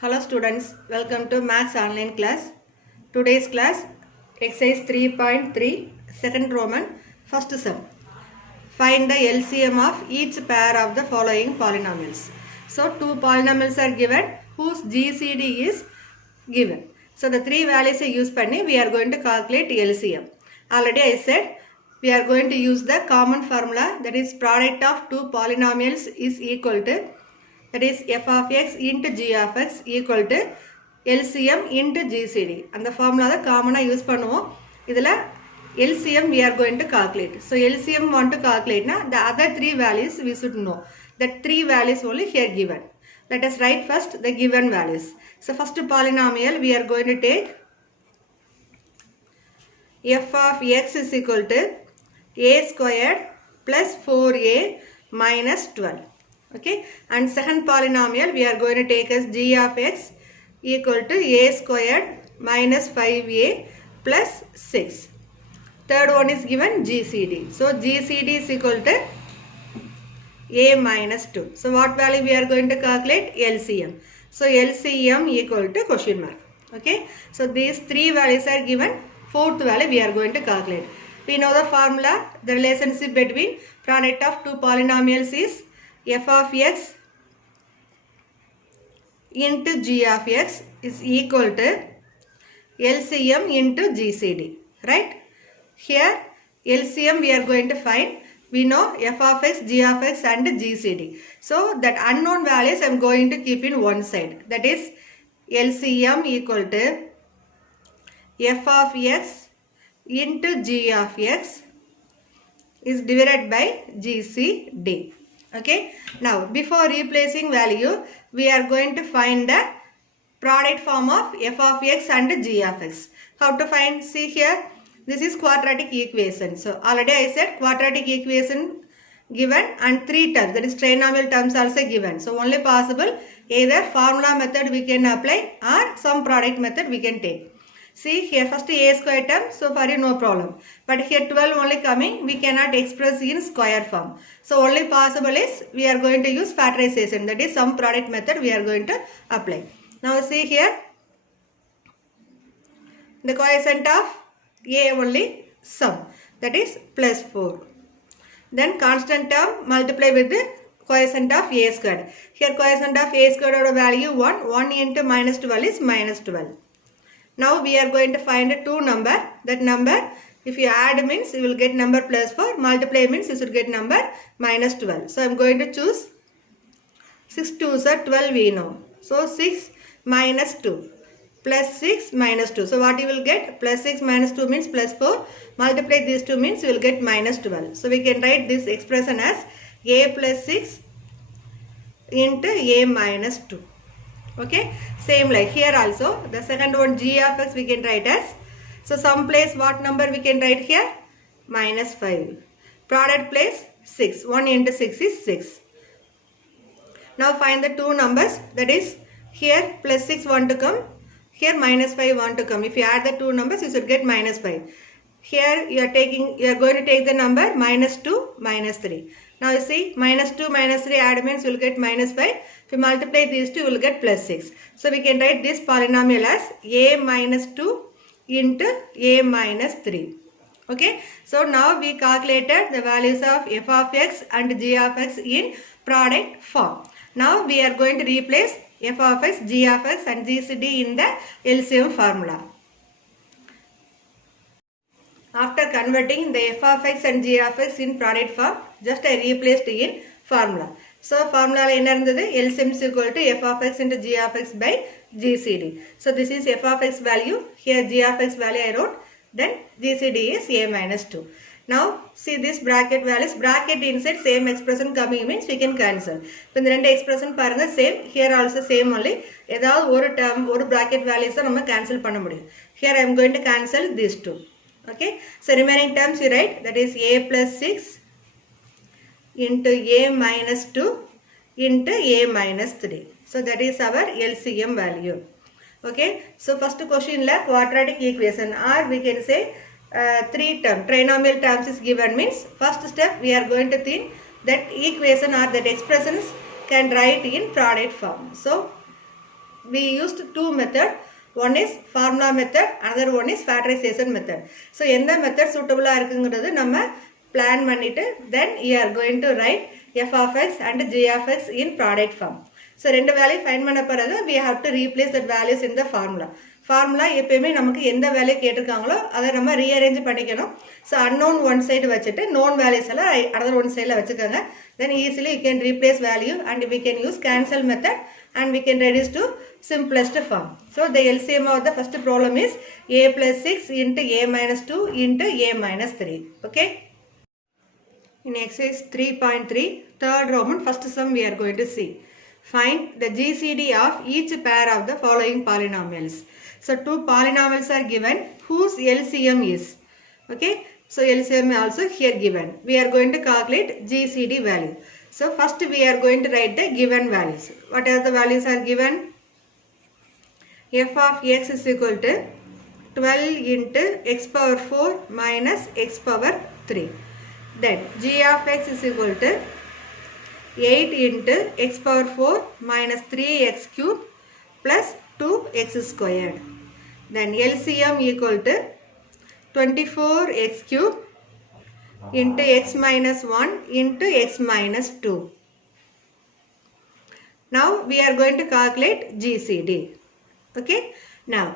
Hello students, welcome to Maths online class. Today's class, exercise 3.3, second Roman, first sum. Find the LCM of each pair of the following polynomials. So, two polynomials are given whose GCD is given. So, the three values are used panni, we are going to calculate LCM. Already I said, we are going to use the common formula, that is product of two polynomials is equal to, that is f of x into g of x equal to LCM into GCD. And the formula the common use பண்ணுவோம். இதில LCM we are going to calculate. So LCM want to calculate na the other three values we should know. That three values only here given. Let us write first the given values. So first polynomial we are going to take f of x is equal to a squared plus 4a minus 12. Okay, and second polynomial we are going to take as g of x equal to a squared minus 5a plus 6. Third one is given GCD. So GCD is equal to a minus 2. So what value we are going to calculate? LCM. So LCM equal to question mark. Okay, so these three values are given. Fourth value we are going to calculate. We know the formula. The relationship between product of two polynomials is f of x into g of x is equal to LCM into GCD, right? Here LCM we are going to find. We know f of x, g of x and GCD. So that unknown values I am going to keep in one side. That is LCM equal to f of x into g of x is divided by GCD. Okay, now before replacing value we are going to find the product form of f of x and g of x. How to find? See here, this is quadratic equation. So already I said quadratic equation given and three terms, that is trinomial terms also given. So only possible either formula method we can apply or some product method we can take. See here first a square term, so far no problem. But here 12 only coming, we cannot express in square form. So only possible is we are going to use factorization, that is some product method we are going to apply. Now see here, the coefficient of a only sum, that is plus 4. Then constant term multiply with the coefficient of a squared. Here coefficient of a squared value 1, 1 into minus 12 is minus 12. Now we are going to find a two number. That number, if you add means you will get number plus 4, multiply means you should get number minus 12. So I am going to choose 6 2s are 12 we know. So 6 minus 2 plus 6 minus 2. So what you will get? Plus 6 minus 2 means plus 4. Multiply these two means you will get minus 12. So we can write this expression as a plus 6 into a minus 2. Okay, same like here also the second one g of x we can write as, so some place what number we can write here? Minus 5. Product place 6. 1 into 6 is 6. Now find the two numbers, that is here plus 6 want to come, here minus 5 want to come. If you add the two numbers you should get minus 5. Here you are going to take the number minus 2 minus 3. Now you see minus 2 minus 3 add means you will get minus 5. If you multiply these two you will get plus 6. So we can write this polynomial as a minus 2 into a minus 3. Okay. So now we calculated the values of f of x and g of x in product form. Now we are going to replace f of x, g of x and GCD in the LCM formula. After converting the f of x and g of x in product form, just I replaced in formula. So formula LCM is equal to f of x into g of x by GCD. So this is f of x value, here g of x value I wrote, then GCD is a minus 2. Now see this bracket values, bracket inside same expression coming means we can cancel. So the two expression paranga same, here also same only. Edavadhu oru term, oru bracket values நம்ம cancel பண்ண முடியும். Here I am going to cancel these two. Okay, so remaining terms you write, that is a plus 6 into a minus 2 into a minus 3. So that is our LCM value. Okay, so first question la quadratic equation, or we can say three term trinomial terms is given means first step we are going to think that equation or that expressions can write in product form. So we used two methods. One is formula method, another one is factorization method. So எந்த method suitable இருக்குங்கிறது நம்ம plan பண்ணிட்டு then you are going to write f of x and g of x in product form. So ரெண்டு value find பண்ண பிறகு we have to replace that values in the formula. Formula எப்பயுமே நமக்கு எந்த value கேட்டிருக்காங்களோ அதை நம்ம ரீஅரேஞ்ச் பண்ணிக்கணும். ஸோ அன்னோன் ஒன் சைடு வச்சுட்டு நோன் வேல்யூஸ் எல்லாம் அனதர் ஒன் சைடில் வச்சுக்கோங்க. Then easily you can replace value and we can use cancel method and we can reduce to simplest form. So the LCM of the first problem is a plus 6 into a minus 2 into a minus 3. Okay. In exercise 3.3, third Roman first sum we are going to see. Find the GCD of each pair of the following polynomials. So two polynomials are given whose LCM is. Okay. So LCM also here given. We are going to calculate GCD value. So first we are going to write the given values. What are the values are given? F of x is equal to 12 into x power 4 minus x power 3. Then g of x is equal to 8 into x power 4 minus 3x cube plus 2x squared. Then LCM equal to 24x cube into x minus 1 into x minus 2. Now we are going to calculate GCD. Okay. Now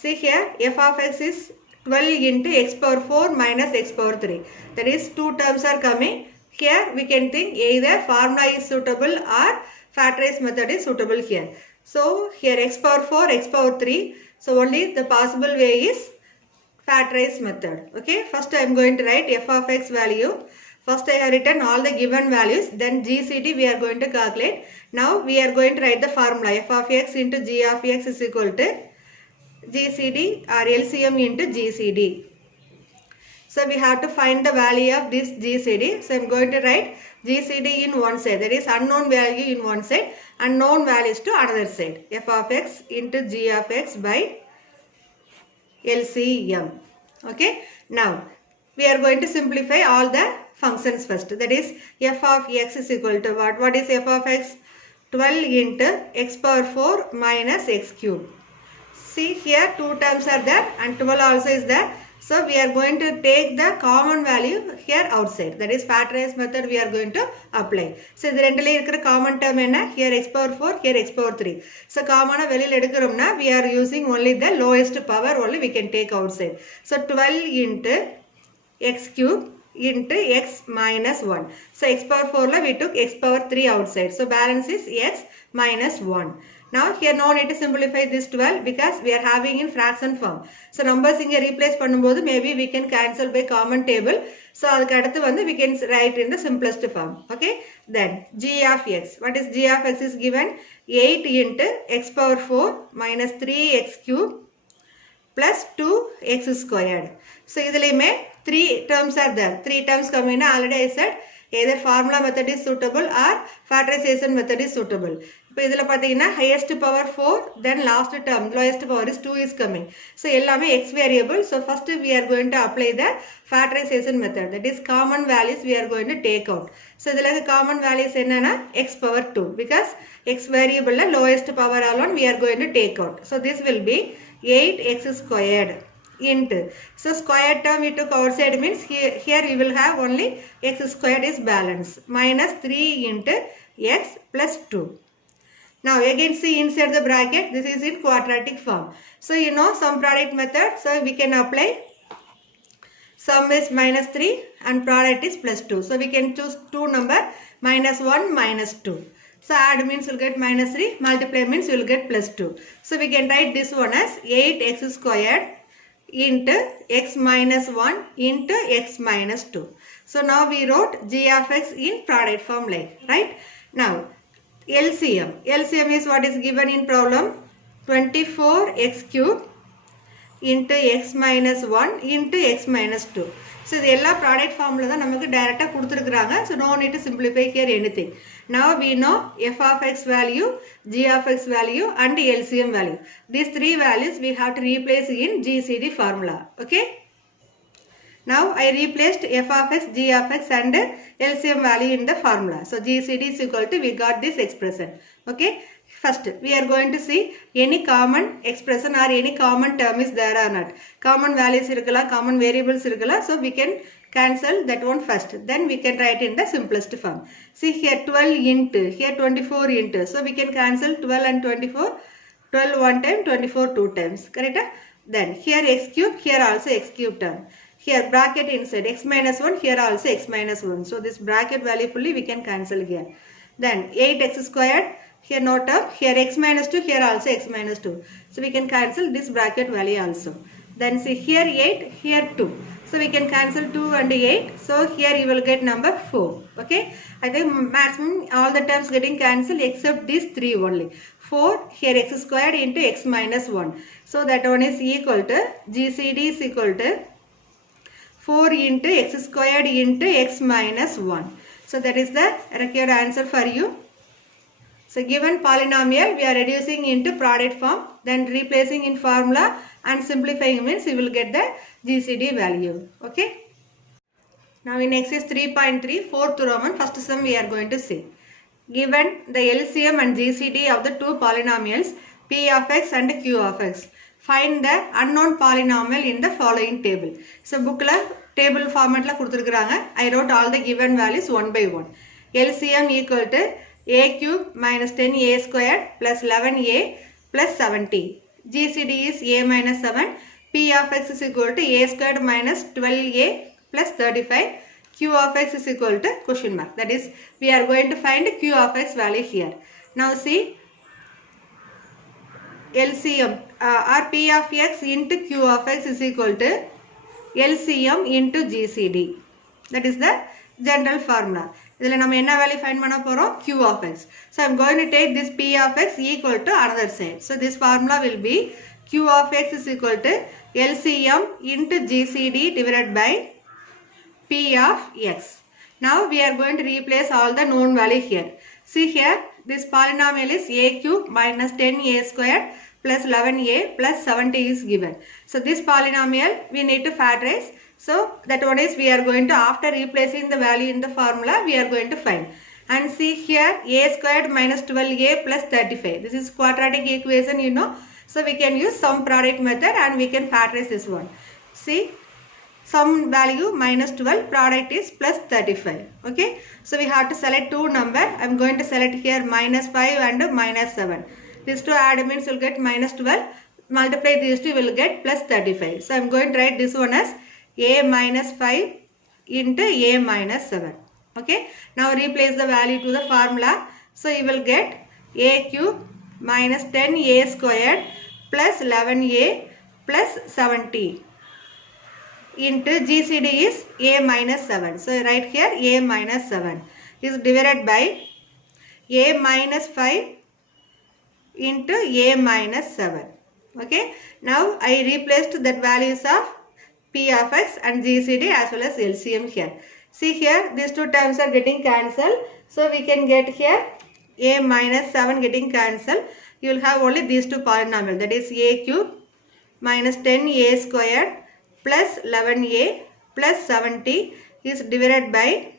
see here f of x is 12 into x power 4 minus x power 3. That is two terms are coming. Here we can think either formula is suitable or factorized method is suitable here. So here x power 4, x power 3. So only the possible way is factorized method. Okay. First I am going to write f of x value. First I have written all the given values. Then GCD we are going to calculate. Now we are going to write the formula f of x into g of x is equal to GCD or LCM into GCD. So we have to find the value of this GCD. So I am going to write GCD in one side. That is unknown value in one side and known values to another side. F of x into g of x by LCM. Okay. Now we are going to simplify all the functions first. That is f of x is equal to what? What is f of x? 12 into x power 4 minus x cube. See here two terms are there and 12 also is there. So we are going to take the common value here outside. That is factorized method we are going to apply. So இது ரெண்டுல இருக்கிற common term என்ன? Here x power 4, here x power 3. So common வெளியில எடுக்கிறோம்னா we are using only the lowest power only we can take outside. So 12 into x cube into x minus 1. So x power 4 la we took x power 3 outside. So balance is x minus 1. Now here no need to simplify this 12 because we are having in fraction form. So numbers inga replace பண்ணும்போது maybe we can cancel by common table. So அதுக்கு அடுத்து வந்து we can write in the simplest form. Okay. Then g of x. What is g of x is given? 8 into x power 4 minus 3x cube plus 2x squared. So இதுலயுமே 3 terms are there. 3 terms coming already I said either formula method is suitable or factorization method is suitable. இப்போ இதில் பார்த்தீங்கன்னா highest power 4 then last term lowest power is 2 is coming. So எல்லாமே x variable. So first we are going to apply the factorization method. That is common values we are going to take out. So இதில் common values என்னன்னா x power 2 because x variable lowest power alone we are going to take out. So this will be 8x squared into. So square term we took outside means here we will have only x squared is balance minus 3 into x plus 2. Now again see inside the bracket this is in quadratic form. So you know sum product method. So we can apply sum is minus 3 and product is plus 2. So we can choose two number minus 1 minus 2. So add means you will get minus 3, multiply means you will get plus 2. So we can write this one as 8x squared into x minus 1 into x minus 2. So now we wrote g of x in product form like, right? Now LCM. LCM is what is given in problem 24x cube into x minus 1 into x minus 2. So இது எல்லா product formula தான் நமக்கு டைரக்டா கொடுத்திருக்காங்க. So no need to simplify here anything. Now we know f of x value, g of x value and LCM value. These three values we have to replace in GCD formula. Okay. Now I replaced f of x, g of x and LCM value in the formula. So GCD is equal to we got this expression. Okay. First, we are going to see any common expression or any common term is there or not. Common values irukala, common variables irukala. So we can cancel that one first. Then we can write in the simplest form. See here 12 into, here 24 into. So we can cancel 12 and 24. 12 one time, 24 two times. Correct? Then here x cube, here also x cube term. Here bracket inside x minus 1, here also x minus 1. So this bracket value fully we can cancel here. Then 8x squared. Here no term, here x minus 2, here also x minus 2. So we can cancel this bracket value also. Then see here 8, here 2. So we can cancel 2 and 8. So here you will get number 4. Okay. I think maximum all the terms getting cancelled except these 3 only. 4, here x squared into x minus 1. So that one is equal to, GCD is equal to 4 into x squared into x minus 1. So that is the required answer for you. So given polynomial, we are reducing into product form, then replacing in formula and simplifying means you will get the GCD value. Okay. Now in exercise 3.3, fourth Roman, first sum we are going to see. Given the LCM and GCD of the two polynomials P of x and Q of x. Find the unknown polynomial in the following table. So book la table format la kuduthirukkranga. I wrote all the given values one by one. LCM equal to a cube minus 10a squared plus 11a plus 70. GCD is a minus 7. P of x is equal to a squared minus 12a plus 35. Q of x is equal to question mark. That is, we are going to find Q of x value here. Now see, LCM or P of x into Q of x is equal to LCM into GCD. That is the general formula. This is the value find Q of x. So I am going to take this P of x equal to another side. So this formula will be Q of x is equal to LCM into GCD divided by P of x. Now we are going to replace all the known value here. See here, this polynomial is a cube minus 10a squared plus 11a plus 70 is given. So this polynomial we need to factorize. So that one is we are going to, after replacing the value in the formula, we are going to find. And see here a squared minus 12a plus 35. This is quadratic equation, you know. So we can use sum product method and we can factorize this one. See, sum value minus 12, product is plus 35. Okay. So we have to select two number. I am going to select here minus 5 and minus 7. These two add means you will get minus 12. Multiply these two, you will get plus 35. So I am going to write this one as a minus 5 into a minus 7. Okay. Now replace the value to the formula. So you will get a cube minus 10a squared plus 11a plus 70 into GCD is a minus 7. So write here a minus 7 is divided by a minus 5 into a minus 7. Okay. Now I replaced that values of P of x and GCD as well as LCM here. See here, these two terms are getting cancelled. So we can get here a minus 7 getting cancelled. You will have only these two polynomials, that is a cube minus 10a squared plus 11a plus 70 is divided by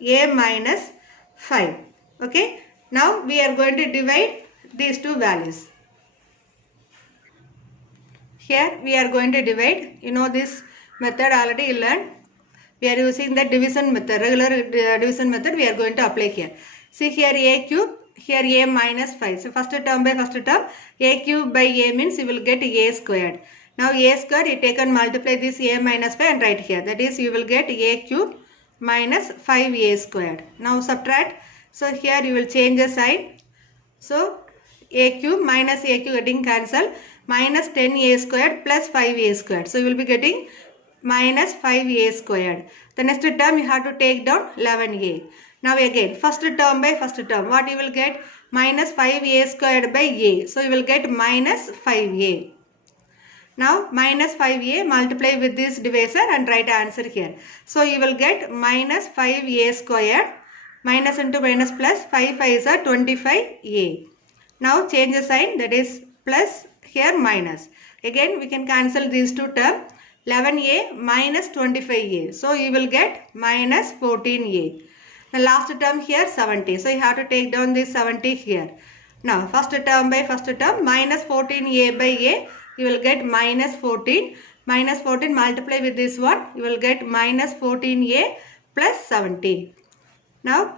a minus 5. Okay. Now we are going to divide these two values. Here we are going to divide. You know this method already learned. We are using the division method, regular division method we are going to apply here. See here a cube, here a minus 5. So first term by first term, a cube by a means you will get a squared. Now a square you take and multiply this a minus 5 and write here. That is you will get a cube minus 5a squared. Now subtract. So here you will change the sign. So a cube minus a cube getting cancelled. Minus 10a squared plus 5a squared. So you will be getting minus 5a squared. The next term you have to take down 11a. Now again first term by first term. What you will get? Minus 5a squared by a. So you will get minus 5a. Now minus 5a multiply with this divisor and write answer here. So you will get minus 5a squared. Minus into minus plus 5 5s are 25a. Now change the sign, that is plus, here minus. Again we can cancel these two terms. 11a minus 25a. So you will get minus 14a. The last term here 70. So you have to take down this 70 here. Now first term by first term, minus 14a by a, you will get minus 14. Minus 14 multiply with this one, you will get minus 14a plus 17. Now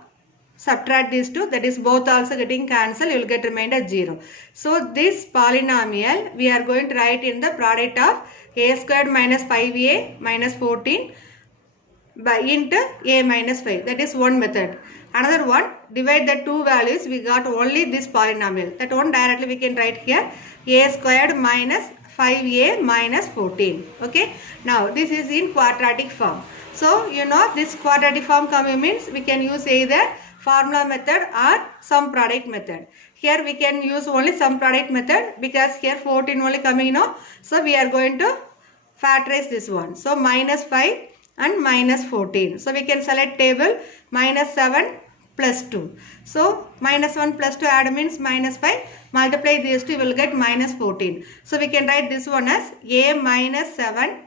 subtract these two, that is both also getting cancelled, you will get remainder 0. So this polynomial we are going to write in the product of a squared minus 5a minus 14 by into a minus 5. That is one method. Another one, divide the two values, we got only this polynomial. That one directly we can write here, a squared minus 5a minus 14. Okay. Now this is in quadratic form. So you know this quadratic form coming means we can use either formula method or sum product method. Here we can use only sum product method because here 14 only coming now. So we are going to factorize this one. So minus 5 and minus 14. So we can select table minus 7 plus 2. So minus 1 plus 2 add means minus 5. Multiply these two, you will get minus 14. So we can write this one as a minus 7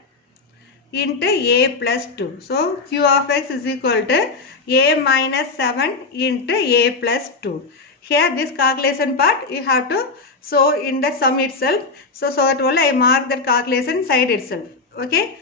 into a plus 2. So q of x is equal to a minus 7 into a plus 2. Here this calculation part you have to show in the sum itself. So that only I mark that calculation side itself. Okay.